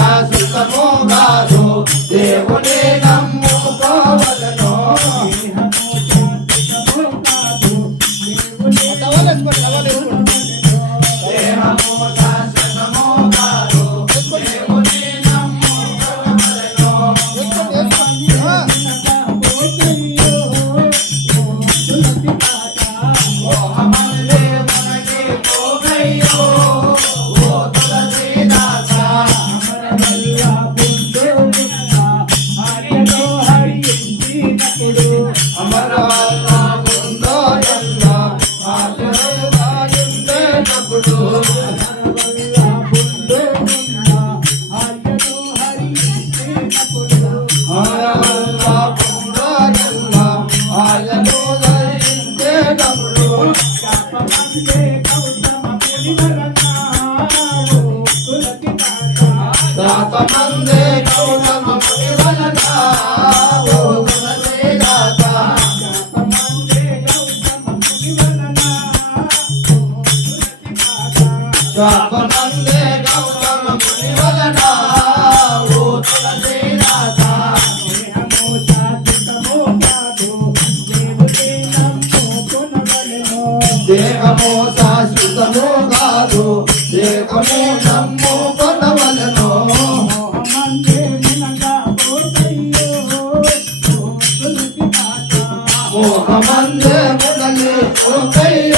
I'm Azul Tamor. Tata Mande Oh, I'm under the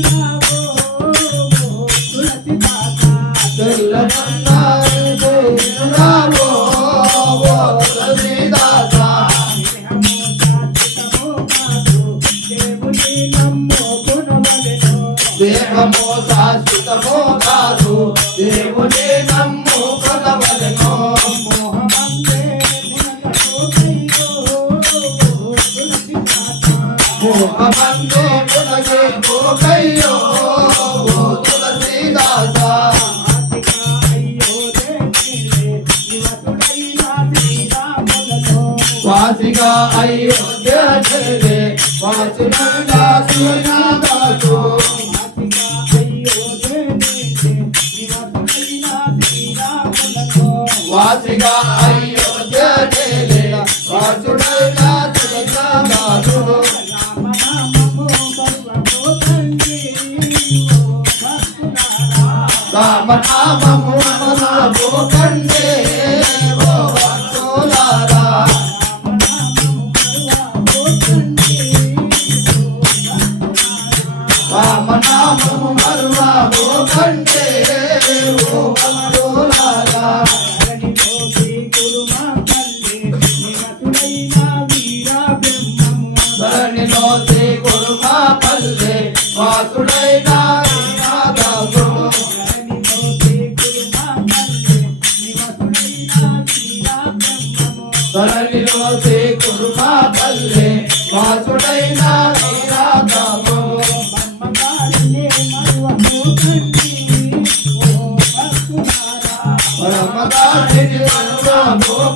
love. का अयोध्या चले पांच मंडा सुना बातो वासिका अयोध्या चले पांच मंडा सुना बातो राम नाम मोहना भोगन అంటే ఓ మనోలారా గడిపోతే కురుమా తల్లి నిరతులైన వీరా బ్రహ్మము ధరణిలోతే కురుమా పల్లె వాసుడైన ధరణిలోతే కురుమా పల్లె వాసుడైన వీరా దాము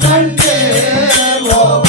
కంటే